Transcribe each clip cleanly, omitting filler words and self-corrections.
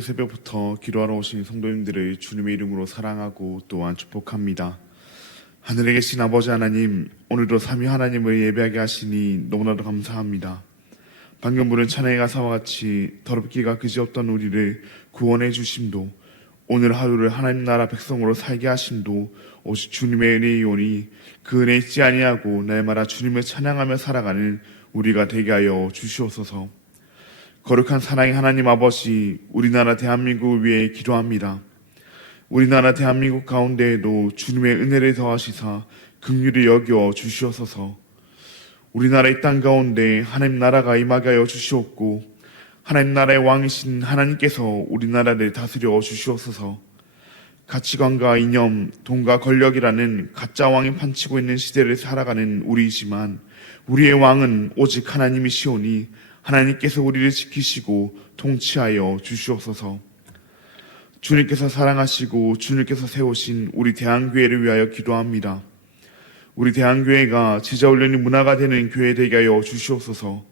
이른 새벽부터 기도하러 오신 성도님들을 주님의 이름으로 사랑하고 또한 축복합니다. 하늘에 계신 아버지 하나님, 오늘도 삼위 하나님을 예배하게 하시니 너무나도 감사합니다. 방금 부른 찬양의 가사와 같이 더럽기가 그지없던 우리를 구원해 주심도, 오늘 하루를 하나님 나라 백성으로 살게 하심도 오직 주님의 은혜이오니 그 은혜 잊지 아니하고 날마다 주님을 찬양하며 살아가는 우리가 되게 하여 주시옵소서. 거룩한 사랑의 하나님 아버지, 우리나라 대한민국을 위해 기도합니다. 우리나라 대한민국 가운데에도 주님의 은혜를 더하시사 긍휼히 여겨 주시옵소서. 우리나라 이 땅 가운데 하나님 나라가 임하게 하여 주시옵고, 하나님 나라의 왕이신 하나님께서 우리나라를 다스려 주시옵소서. 가치관과 이념, 돈과 권력이라는 가짜 왕이 판치고 있는 시대를 살아가는 우리이지만 우리의 왕은 오직 하나님이시오니 하나님께서 우리를 지키시고 통치하여 주시옵소서. 주님께서 사랑하시고 주님께서 세우신 우리 대한교회를 위하여 기도합니다. 우리 대한교회가 제자훈련이 문화가 되는 교회 되게 하여 주시옵소서.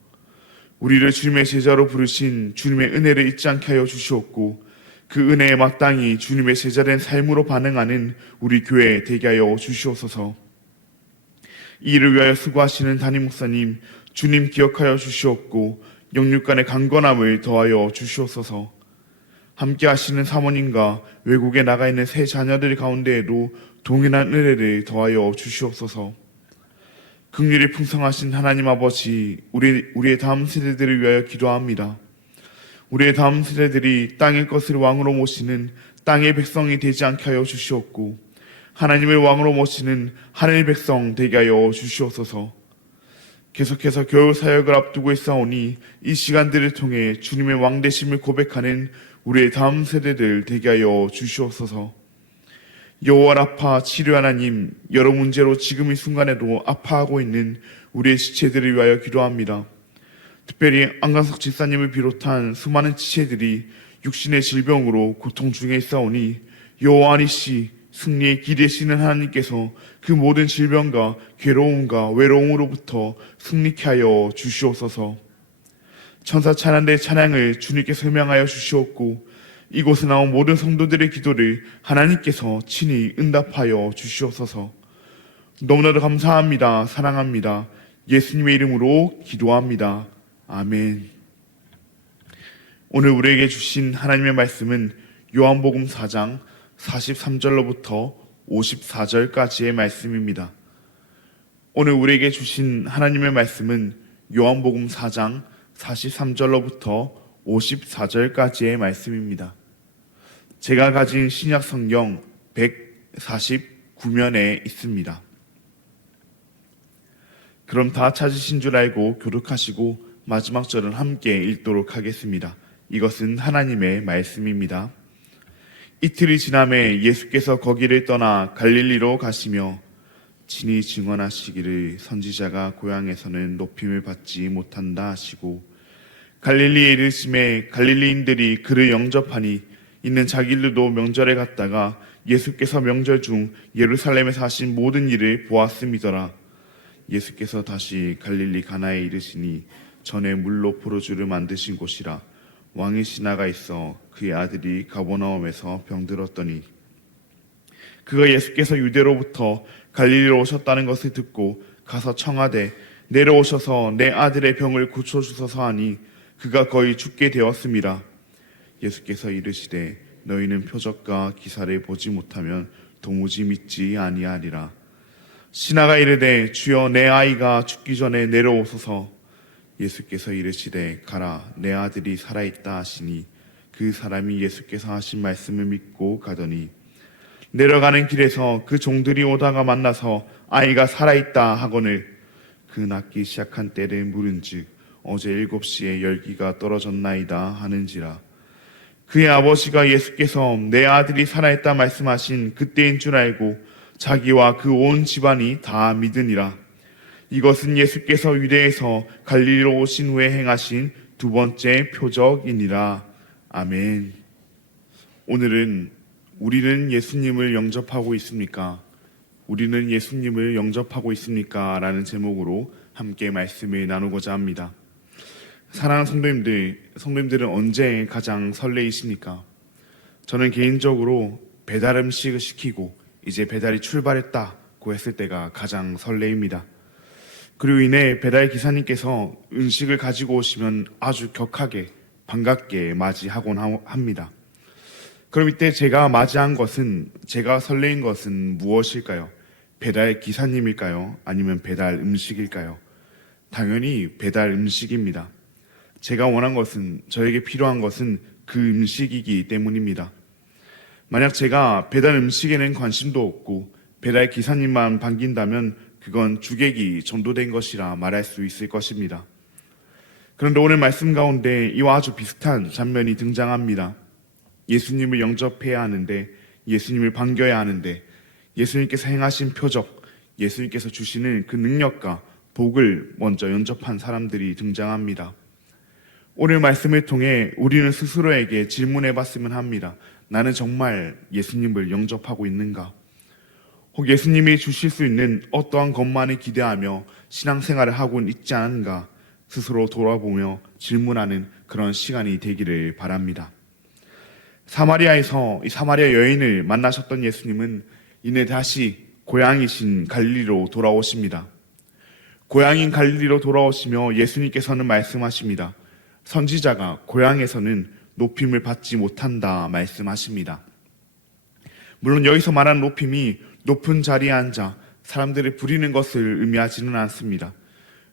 우리를 주님의 제자로 부르신 주님의 은혜를 잊지 않게 하여 주시옵고, 그 은혜에 마땅히 주님의 제자된 삶으로 반응하는 우리 교회 되게 하여 주시옵소서. 이 일을 위하여 수고하시는 담임 목사님, 주님 기억하여 주시옵고 영육간의 강건함을 더하여 주시옵소서. 함께 하시는 사모님과 외국에 나가 있는 세 자녀들 가운데에도 동일한 은혜를 더하여 주시옵소서. 긍휼이 풍성하신 하나님 아버지, 우리의 다음 세대들을 위하여 기도합니다. 우리의 다음 세대들이 땅의 것을 왕으로 모시는 땅의 백성이 되지 않게 하여 주시옵고, 하나님을 왕으로 모시는 하늘 백성 되게 하여 주시옵소서. 계속해서 교회 사역을 앞두고 있사오니 이 시간들을 통해 주님의 왕되심을 고백하는 우리의 다음 세대들 되게 하여 주시옵소서. 여호와 라파 치료 하나님, 여러 문제로 지금 이 순간에도 아파하고 있는 우리의 지체들을 위하여 기도합니다. 특별히 안강석 집사님을 비롯한 수많은 지체들이 육신의 질병으로 고통 중에 있사오니 여호와니시 승리의 기 되시는 하나님께서 그 모든 질병과 괴로움과 외로움으로부터 승리케 하여 주시옵소서. 천사 찬양대의 찬양을 주님께 설명하여 주시옵고, 이곳에 나온 모든 성도들의 기도를 하나님께서 친히 응답하여 주시옵소서. 너무나도 감사합니다. 사랑합니다. 예수님의 이름으로 기도합니다. 아멘. 오늘 우리에게 주신 하나님의 말씀은 요한복음 4장 43절로부터 54절까지의 말씀입니다. 오늘 우리에게 주신 하나님의 말씀은 요한복음 4장 43절로부터 54절까지의 말씀입니다. 제가 가진 신약 성경 149면에 있습니다. 그럼 다 찾으신 줄 알고 교독하시고 마지막 절은 함께 읽도록 하겠습니다. 이것은 하나님의 말씀입니다. 이틀이 지남에 예수께서 거기를 떠나 갈릴리로 가시며 친히 증언하시기를 선지자가 고향에서는 높임을 받지 못한다 하시고, 갈릴리에 이르심에 갈릴리인들이 그를 영접하니 이는 자기들도 명절에 갔다가 예수께서 명절 중 예루살렘에서 하신 모든 일을 보았음이더라. 예수께서 다시 갈릴리 가나에 이르시니 전에 물로 포도주를 만드신 곳이라. 왕의 신하가 있어 그의 아들이 가버나움에서 병들었더니, 그가 예수께서 유대로부터 갈릴리로 오셨다는 것을 듣고 가서 청하되 내려오셔서 내 아들의 병을 고쳐주소서 하니 그가 거의 죽게 되었습니다. 예수께서 이르시되 너희는 표적과 기사를 보지 못하면 도무지 믿지 아니하리라. 신하가 이르되 주여 내 아이가 죽기 전에 내려오소서. 예수께서 이르시되 가라, 내 아들이 살아있다 하시니 그 사람이 예수께서 하신 말씀을 믿고 가더니, 내려가는 길에서 그 종들이 오다가 만나서 아이가 살아있다 하거늘 그 낫기 시작한 때를 물은즉 어제 7시에 열기가 떨어졌나이다 하는지라. 그의 아버지가 예수께서 내 아들이 살아있다 말씀하신 그때인 줄 알고 자기와 그 온 집안이 다 믿으니라. 이것은 예수께서 유대에서 갈릴리로 오신 후에 행하신 두 번째 표적이니라. 아멘. 오늘은 우리는 예수님을 영접하고 있습니까? 우리는 예수님을 영접하고 있습니까? 라는 제목으로 함께 말씀을 나누고자 합니다. 사랑하는 성도님들은 언제 가장 설레이십니까? 저는 개인적으로 배달 음식을 시키고 이제 배달이 출발했다고 했을 때가 가장 설레입니다. 그리고 이내 배달 기사님께서 음식을 가지고 오시면 아주 격하게 반갑게 맞이하곤 합니다. 그럼 이때 제가 설레인 것은 무엇일까요? 배달 기사님일까요? 아니면 배달 음식일까요? 당연히 배달 음식입니다. 제가 원한 것은, 저에게 필요한 것은 그 음식이기 때문입니다. 만약 제가 배달 음식에는 관심도 없고 배달 기사님만 반긴다면 그건 주객이 전도된 것이라 말할 수 있을 것입니다. 그런데 오늘 말씀 가운데 이와 아주 비슷한 장면이 등장합니다. 예수님을 영접해야 하는데, 예수님을 반겨야 하는데, 예수님께서 행하신 표적, 예수님께서 주시는 그 능력과 복을 먼저 영접한 사람들이 등장합니다. 오늘 말씀을 통해 우리는 스스로에게 질문해 봤으면 합니다. 나는 정말 예수님을 영접하고 있는가? 혹 예수님이 주실 수 있는 어떠한 것만을 기대하며 신앙생활을 하고 있지 않은가? 스스로 돌아보며 질문하는 그런 시간이 되기를 바랍니다. 사마리아에서 이 사마리아 여인을 만나셨던 예수님은 이내 다시 고향이신 갈릴리로 돌아오십니다. 고향인 갈릴리로 돌아오시며 예수님께서는 말씀하십니다. 선지자가 고향에서는 높임을 받지 못한다 말씀하십니다. 물론 여기서 말하는 높임이 높은 자리에 앉아 사람들을 부리는 것을 의미하지는 않습니다.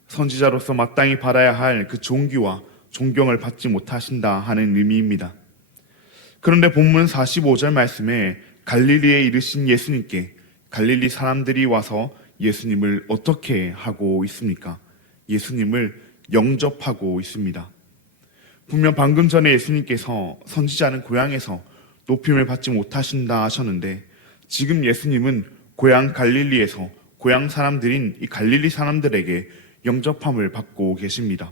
선지자로서 마땅히 받아야 할 그 존귀와 존경을 받지 못하신다 하는 의미입니다. 그런데 본문 45절 말씀에 갈릴리에 이르신 예수님께 갈릴리 사람들이 와서 예수님을 어떻게 하고 있습니까? 예수님을 영접하고 있습니다. 분명 방금 전에 예수님께서 선지자는 고향에서 높임을 받지 못하신다 하셨는데 지금 예수님은 고향 갈릴리에서 고향 사람들인 이 갈릴리 사람들에게 영접함을 받고 계십니다.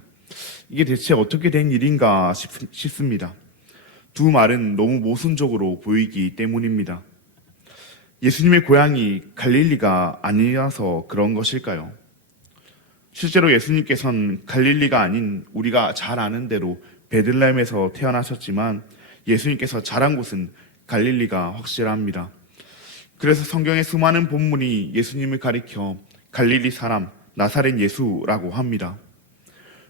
이게 대체 어떻게 된 일인가 싶습니다. 두 말은 너무 모순적으로 보이기 때문입니다. 예수님의 고향이 갈릴리가 아니라서 그런 것일까요? 실제로 예수님께서는 갈릴리가 아닌 우리가 잘 아는 대로 베들레헴에서 태어나셨지만 예수님께서 자란 곳은 갈릴리가 확실합니다. 그래서 성경의 수많은 본문이 예수님을 가리켜 갈릴리 사람, 나사렛 예수라고 합니다.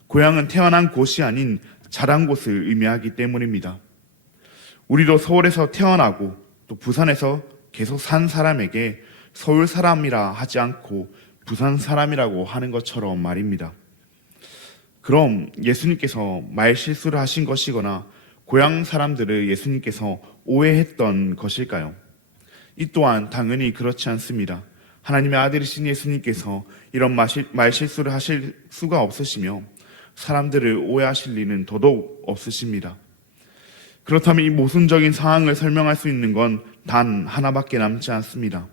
고향은 태어난 곳이 아닌 자란 곳을 의미하기 때문입니다. 우리도 서울에서 태어나고 또 부산에서 계속 산 사람에게 서울 사람이라 하지 않고 부산 사람이라고 하는 것처럼 말입니다. 그럼 예수님께서 말실수를 하신 것이거나 고향 사람들을 예수님께서 오해했던 것일까요? 이 또한 당연히 그렇지 않습니다. 하나님의 아들이신 예수님께서 이런 말실수를 하실 수가 없으시며 사람들을 오해하실 리는 더더욱 없으십니다. 그렇다면 이 모순적인 상황을 설명할 수 있는 건 단 하나밖에 남지 않습니다.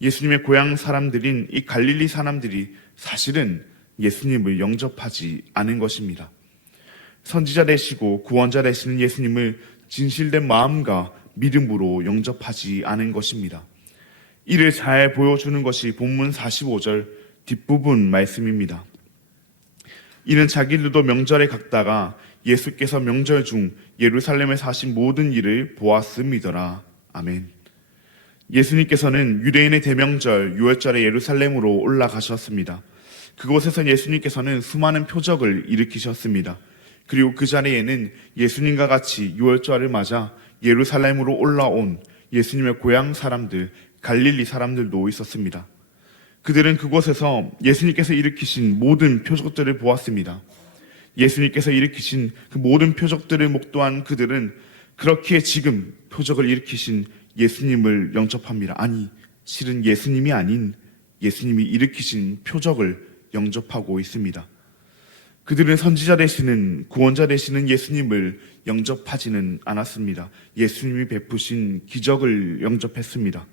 예수님의 고향 사람들인 이 갈릴리 사람들이 사실은 예수님을 영접하지 않은 것입니다. 선지자 되시고 구원자 되시는 예수님을 진실된 마음과 믿음으로 영접하지 않은 것입니다. 이를 잘 보여주는 것이 본문 45절 뒷부분 말씀입니다. 이는 자기들도 명절에 갔다가 예수께서 명절 중 예루살렘에서 하신 모든 일을 보았음이더라. 아멘. 예수님께서는 유대인의 대명절 유월절에 예루살렘으로 올라가셨습니다. 그곳에서 예수님께서는 수많은 표적을 일으키셨습니다. 그리고 그 자리에는 예수님과 같이 유월절을 맞아 예루살렘으로 올라온 예수님의 고향 사람들, 갈릴리 사람들도 있었습니다. 그들은 그곳에서 예수님께서 일으키신 모든 표적들을 보았습니다. 예수님께서 일으키신 그 모든 표적들을 목도한 그들은 그렇기에 지금 표적을 일으키신 예수님을 영접합니다. 아니, 실은 예수님이 아닌 예수님이 일으키신 표적을 영접하고 있습니다. 그들은 선지자 되시는 구원자 되시는 예수님을 영접하지는 않았습니다. 예수님이 베푸신 기적을 영접했습니다.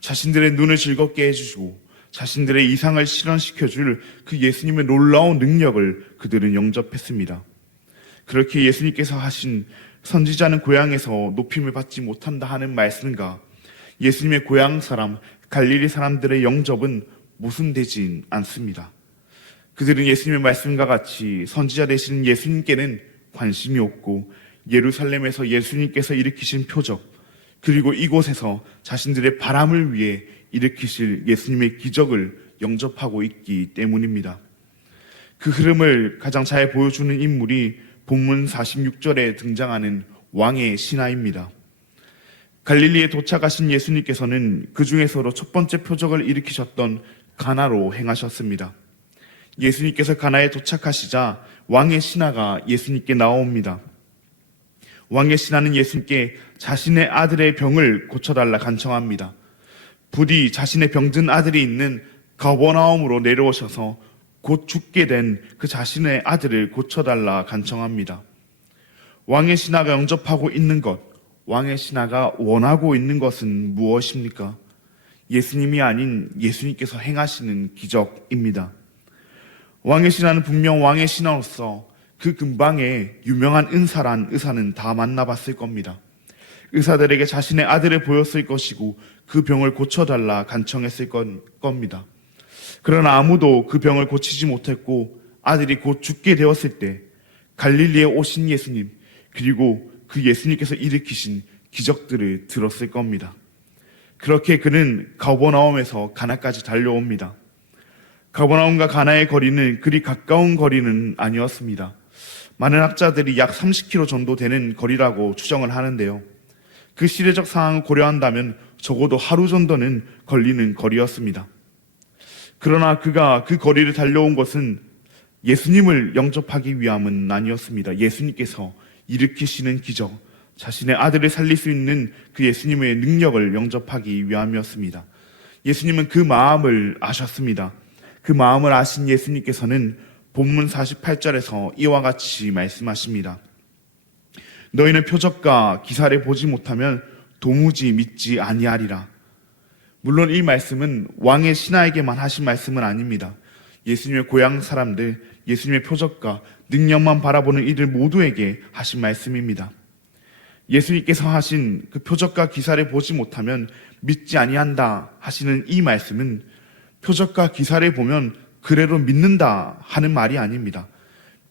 자신들의 눈을 즐겁게 해주시고 자신들의 이상을 실현시켜줄 그 예수님의 놀라운 능력을 그들은 영접했습니다. 그렇게 예수님께서 하신 선지자는 고향에서 높임을 받지 못한다 하는 말씀과 예수님의 고향 사람, 갈릴리 사람들의 영접은 모순되진 않습니다. 그들은 예수님의 말씀과 같이 선지자 되시는 예수님께는 관심이 없고 예루살렘에서 예수님께서 일으키신 표적, 그리고 이곳에서 자신들의 바람을 위해 일으키실 예수님의 기적을 영접하고 있기 때문입니다. 그 흐름을 가장 잘 보여주는 인물이 본문 46절에 등장하는 왕의 신하입니다. 갈릴리에 도착하신 예수님께서는 그 중에서도 첫 번째 표적을 일으키셨던 가나로 행하셨습니다. 예수님께서 가나에 도착하시자 왕의 신하가 예수님께 나옵니다. 왕의 신하는 예수님께 자신의 아들의 병을 고쳐달라 간청합니다. 부디 자신의 병든 아들이 있는 가버나움으로 내려오셔서 곧 죽게 된 그 자신의 아들을 고쳐달라 간청합니다. 왕의 신하가 영접하고 있는 것, 왕의 신하가 원하고 있는 것은 무엇입니까? 예수님이 아닌 예수님께서 행하시는 기적입니다. 왕의 신하는 분명 왕의 신하로서 그 근방에 유명한 은사란 의사는 다 만나봤을 겁니다. 의사들에게 자신의 아들을 보였을 것이고 그 병을 고쳐달라 간청했을 겁니다. 그러나 아무도 그 병을 고치지 못했고 아들이 곧 죽게 되었을 때 갈릴리에 오신 예수님, 그리고 그 예수님께서 일으키신 기적들을 들었을 겁니다. 그렇게 그는 가버나움에서 가나까지 달려옵니다. 가버나움과 가나의 거리는 그리 가까운 거리는 아니었습니다. 많은 학자들이 약 30km 정도 되는 거리라고 추정을 하는데요. 그 시대적 상황을 고려한다면 적어도 하루 정도는 걸리는 거리였습니다. 그러나 그가 그 거리를 달려온 것은 예수님을 영접하기 위함은 아니었습니다. 예수님께서 일으키시는 기적, 자신의 아들을 살릴 수 있는 그 예수님의 능력을 영접하기 위함이었습니다. 예수님은 그 마음을 아셨습니다. 그 마음을 아신 예수님께서는 본문 48절에서 이와 같이 말씀하십니다. 너희는 표적과 기사를 보지 못하면 도무지 믿지 아니하리라. 물론 이 말씀은 왕의 신하에게만 하신 말씀은 아닙니다. 예수님의 고향 사람들, 예수님의 표적과 능력만 바라보는 이들 모두에게 하신 말씀입니다. 예수님께서 하신 그 표적과 기사를 보지 못하면 믿지 아니한다 하시는 이 말씀은 표적과 기사를 보면 그래도 믿는다 하는 말이 아닙니다.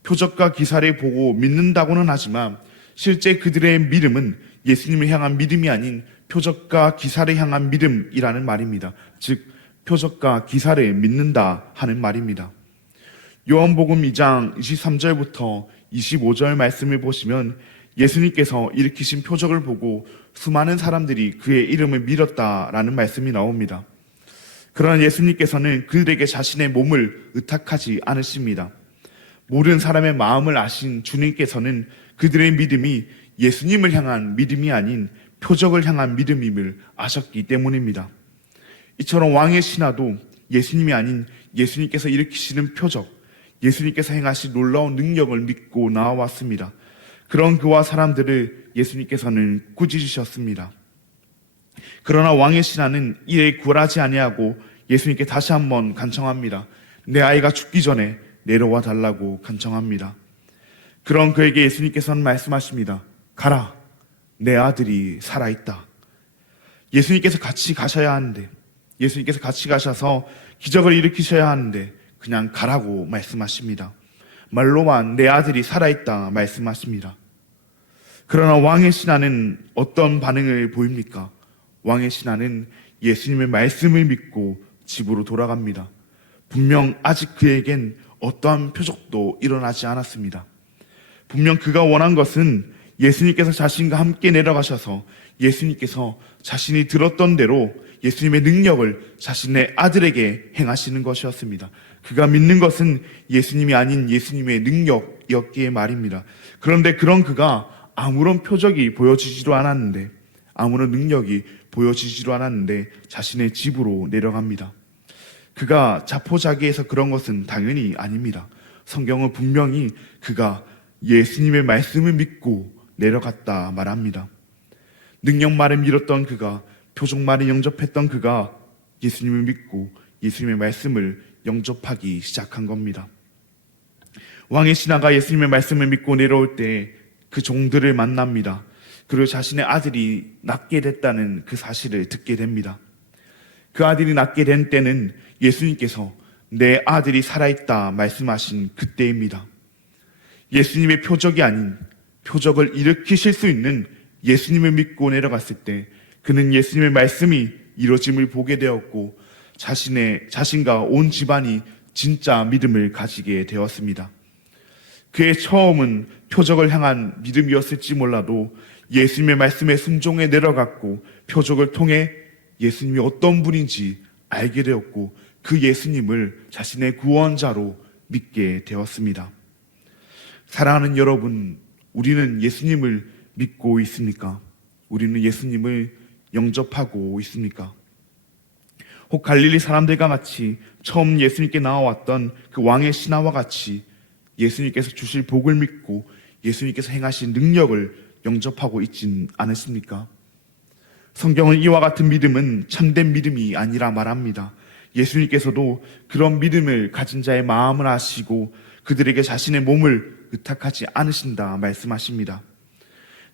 표적과 기사를 보고 믿는다고는 하지만 실제 그들의 믿음은 예수님을 향한 믿음이 아닌 표적과 기사를 향한 믿음이라는 말입니다. 즉 표적과 기사를 믿는다 하는 말입니다. 요한복음 2장 23절부터 25절 말씀을 보시면 예수님께서 일으키신 표적을 보고 수많은 사람들이 그의 이름을 믿었다라는 말씀이 나옵니다. 그러나 예수님께서는 그들에게 자신의 몸을 의탁하지 않으십니다. 모든 사람의 마음을 아신 주님께서는 그들의 믿음이 예수님을 향한 믿음이 아닌 표적을 향한 믿음임을 아셨기 때문입니다. 이처럼 왕의 신하도 예수님이 아닌 예수님께서 일으키시는 표적, 예수님께서 행하신 놀라운 능력을 믿고 나와왔습니다. 그런 그와 사람들을 예수님께서는 꾸짖으셨습니다. 그러나 왕의 신하는 이에 굴하지 아니하고 예수님께 다시 한번 간청합니다. 내 아이가 죽기 전에 내려와 달라고 간청합니다. 그런 그에게 예수님께서는 말씀하십니다. 가라, 내 아들이 살아있다. 예수님께서 같이 가셔야 하는데, 예수님께서 같이 가셔서 기적을 일으키셔야 하는데 그냥 가라고 말씀하십니다. 말로만 내 아들이 살아있다 말씀하십니다. 그러나 왕의 신하는 어떤 반응을 보입니까? 왕의 신하는 예수님의 말씀을 믿고 집으로 돌아갑니다. 분명 아직 그에겐 어떠한 표적도 일어나지 않았습니다. 분명 그가 원한 것은 예수님께서 자신과 함께 내려가셔서 예수님께서 자신이 들었던 대로 예수님의 능력을 자신의 아들에게 행하시는 것이었습니다. 그가 믿는 것은 예수님이 아닌 예수님의 능력이었기에 말입니다. 그런데 그런 그가 아무런 표적이 보여지지도 않았는데, 아무런 능력이 보여지지도 않았는데 자신의 집으로 내려갑니다. 그가 자포자기해서 그런 것은 당연히 아닙니다. 성경은 분명히 그가 예수님의 말씀을 믿고 내려갔다 말합니다. 능력만을 믿었던 그가, 표적만을 영접했던 그가 예수님을 믿고 예수님의 말씀을 영접하기 시작한 겁니다. 왕의 신하가 예수님의 말씀을 믿고 내려올 때 그 종들을 만납니다. 그리고 자신의 아들이 낫게 됐다는 그 사실을 듣게 됩니다. 그 아들이 낫게 된 때는 예수님께서 내 아들이 살아있다 말씀하신 그때입니다. 예수님의 표적이 아닌 표적을 일으키실 수 있는 예수님을 믿고 내려갔을 때 그는 예수님의 말씀이 이루어짐을 보게 되었고 자신과 온 집안이 진짜 믿음을 가지게 되었습니다. 그의 처음은 표적을 향한 믿음이었을지 몰라도 예수님의 말씀에 순종해 내려갔고 표적을 통해 예수님이 어떤 분인지 알게 되었고 그 예수님을 자신의 구원자로 믿게 되었습니다. 사랑하는 여러분, 우리는 예수님을 믿고 있습니까? 우리는 예수님을 영접하고 있습니까? 혹 갈릴리 사람들과 같이 처음 예수님께 나와왔던 그 왕의 신하와 같이 예수님께서 주실 복을 믿고 예수님께서 행하신 능력을 영접하고 있진 않으십니까? 성경은 이와 같은 믿음은 참된 믿음이 아니라 말합니다. 예수님께서도 그런 믿음을 가진 자의 마음을 아시고 그들에게 자신의 몸을 의탁하지 않으신다 말씀하십니다.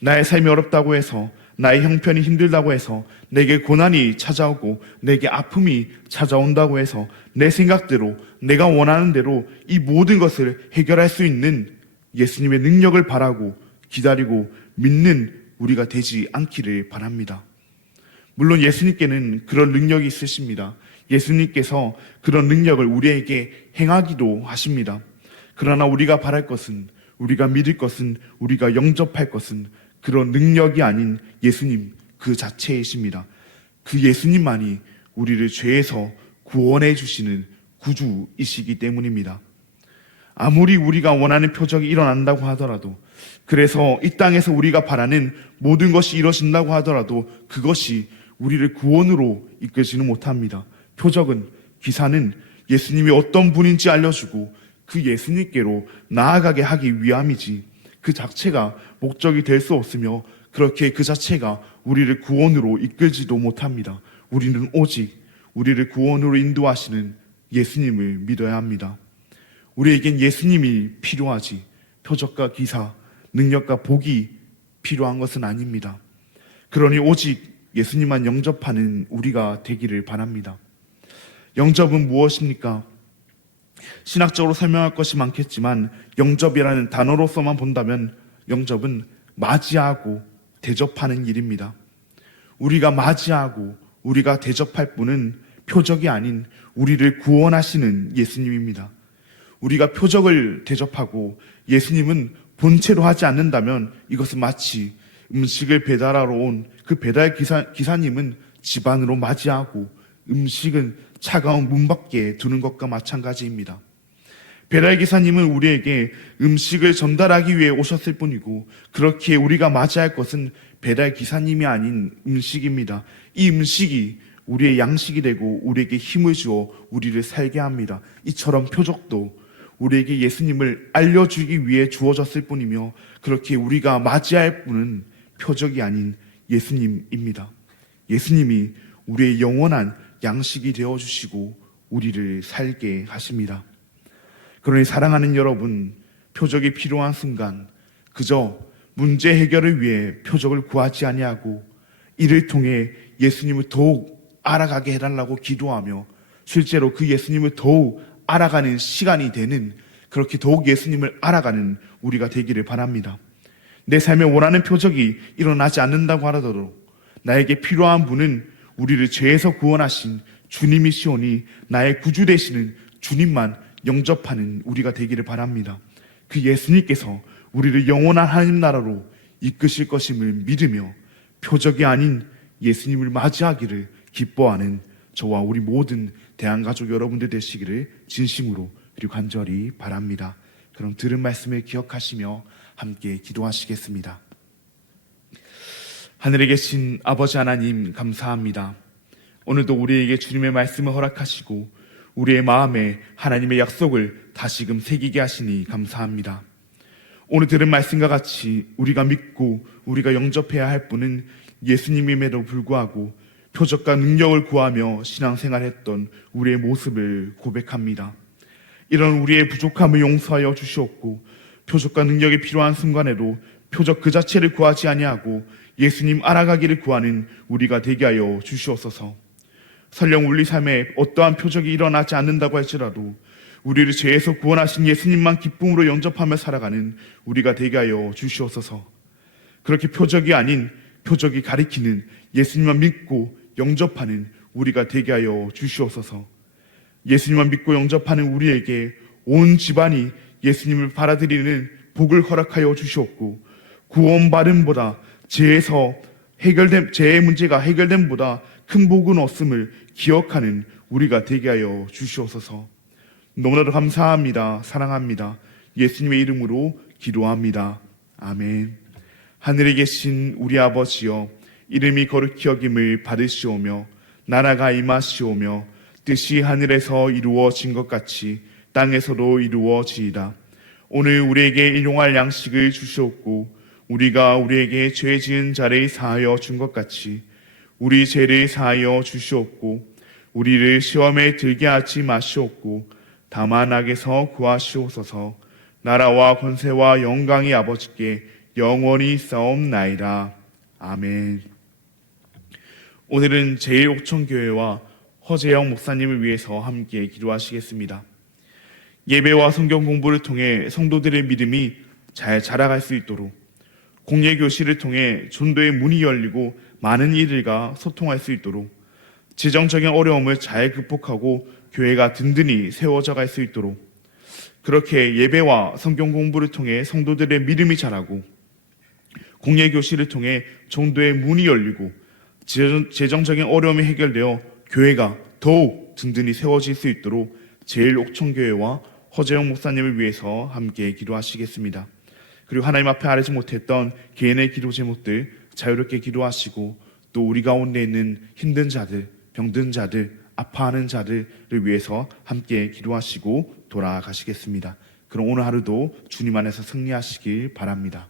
나의 삶이 어렵다고 해서, 나의 형편이 힘들다고 해서, 내게 고난이 찾아오고 내게 아픔이 찾아온다고 해서 내 생각대로 내가 원하는 대로 이 모든 것을 해결할 수 있는 예수님의 능력을 바라고 기다리고 믿는 우리가 되지 않기를 바랍니다. 물론 예수님께는 그런 능력이 있으십니다. 예수님께서 그런 능력을 우리에게 행하기도 하십니다. 그러나 우리가 바랄 것은, 우리가 믿을 것은, 우리가 영접할 것은 그런 능력이 아닌 예수님 그 자체이십니다. 그 예수님만이 우리를 죄에서 구원해 주시는 구주이시기 때문입니다. 아무리 우리가 원하는 표적이 일어난다고 하더라도, 그래서 이 땅에서 우리가 바라는 모든 것이 이루어진다고 하더라도 그것이 우리를 구원으로 이끌지는 못합니다. 표적은, 기사는 예수님이 어떤 분인지 알려주고 그 예수님께로 나아가게 하기 위함이지 그 자체가 목적이 될 수 없으며 그렇게 그 자체가 우리를 구원으로 이끌지도 못합니다. 우리는 오직 우리를 구원으로 인도하시는 예수님을 믿어야 합니다. 우리에겐 예수님이 필요하지 표적과 기사, 능력과 복이 필요한 것은 아닙니다. 그러니 오직 예수님만 영접하는 우리가 되기를 바랍니다. 영접은 무엇입니까? 신학적으로 설명할 것이 많겠지만 영접이라는 단어로서만 본다면 영접은 맞이하고 대접하는 일입니다. 우리가 맞이하고 우리가 대접할 분은 표적이 아닌 우리를 구원하시는 예수님입니다. 우리가 표적을 대접하고 예수님은 본체로 하지 않는다면 이것은 마치 음식을 배달하러 온 그 배달 기사님은 집 안으로 맞이하고 음식은 차가운 문 밖에 두는 것과 마찬가지입니다. 배달 기사님은 우리에게 음식을 전달하기 위해 오셨을 뿐이고 그렇기에 우리가 맞이할 것은 배달 기사님이 아닌 음식입니다. 이 음식이 우리의 양식이 되고 우리에게 힘을 주어 우리를 살게 합니다. 이처럼 표적도 우리에게 예수님을 알려주기 위해 주어졌을 뿐이며 그렇게 우리가 맞이할 분은 표적이 아닌 예수님입니다. 예수님이 우리의 영원한 양식이 되어주시고 우리를 살게 하십니다. 그러니 사랑하는 여러분, 표적이 필요한 순간 그저 문제 해결을 위해 표적을 구하지 아니하고 이를 통해 예수님을 더욱 알아가게 해달라고 기도하며 실제로 그 예수님을 더욱 알아가는 시간이 되는, 그렇게 더욱 예수님을 알아가는 우리가 되기를 바랍니다. 내 삶에 원하는 표적이 일어나지 않는다고 하더라도 나에게 필요한 분은 우리를 죄에서 구원하신 주님이시오니 나의 구주 되시는 주님만 영접하는 우리가 되기를 바랍니다. 그 예수님께서 우리를 영원한 하나님 나라로 이끄실 것임을 믿으며 표적이 아닌 예수님을 맞이하기를 기뻐하는 저와 우리 모든 대한가족 여러분들 되시기를 진심으로 그리고 간절히 바랍니다. 그럼 들은 말씀을 기억하시며 함께 기도하시겠습니다. 하늘에 계신 아버지 하나님 감사합니다. 오늘도 우리에게 주님의 말씀을 허락하시고 우리의 마음에 하나님의 약속을 다시금 새기게 하시니 감사합니다. 오늘 들은 말씀과 같이 우리가 믿고 우리가 영접해야 할 분은 예수님임에도 불구하고 표적과 능력을 구하며 신앙생활했던 우리의 모습을 고백합니다. 이런 우리의 부족함을 용서하여 주시옵고 표적과 능력이 필요한 순간에도 표적 그 자체를 구하지 아니하고 예수님 알아가기를 구하는 우리가 되게 하여 주시옵소서. 설령 우리 삶에 어떠한 표적이 일어나지 않는다고 할지라도 우리를 죄에서 구원하신 예수님만 기쁨으로 영접하며 살아가는 우리가 되게 하여 주시옵소서. 그렇게 표적이 아닌 표적이 가리키는 예수님만 믿고 영접하는 우리가 되게 하여 주시옵소서. 예수님만 믿고 영접하는 우리에게 온 집안이 예수님을 받아들이는 복을 허락하여 주시옵고, 구원받음보다 죄의 문제가 해결됨보다 큰 복은 없음을 기억하는 우리가 되게 하여 주시옵소서. 너무나도 감사합니다. 사랑합니다. 예수님의 이름으로 기도합니다. 아멘. 하늘에 계신 우리 아버지여, 이름이 거룩히 여김을 받으시오며 나라가 임하시오며 뜻이 하늘에서 이루어진 것 같이 땅에서도 이루어지이다. 오늘 우리에게 일용할 양식을 주시옵고, 우리가 우리에게 죄 지은 자를 사하여 준 것 같이 우리 죄를 사하여 주시옵고, 우리를 시험에 들게 하지 마시옵고 다만 악에서 구하시옵소서. 나라와 권세와 영광이 아버지께 영원히 있사옵나이다. 아멘. 오늘은 제1옥천교회와 허재영 목사님을 위해서 함께 기도하시겠습니다. 예배와 성경 공부를 통해 성도들의 믿음이 잘 자라갈 수 있도록, 공예교실을 통해 전도의 문이 열리고 많은 이들과 소통할 수 있도록, 재정적인 어려움을 잘 극복하고 교회가 든든히 세워져 갈 수 있도록, 그렇게 예배와 성경 공부를 통해 성도들의 믿음이 자라고 공예교실을 통해 전도의 문이 열리고 재정적인 어려움이 해결되어 교회가 더욱 든든히 세워질 수 있도록 제1옥천교회와 허재영 목사님을 위해서 함께 기도하시겠습니다. 그리고 하나님 앞에 아뢰지 못했던 개인의 기도 제목들 자유롭게 기도하시고, 또 우리 가운데 있는 힘든 자들, 병든 자들, 아파하는 자들을 위해서 함께 기도하시고 돌아가시겠습니다. 그럼 오늘 하루도 주님 안에서 승리하시길 바랍니다.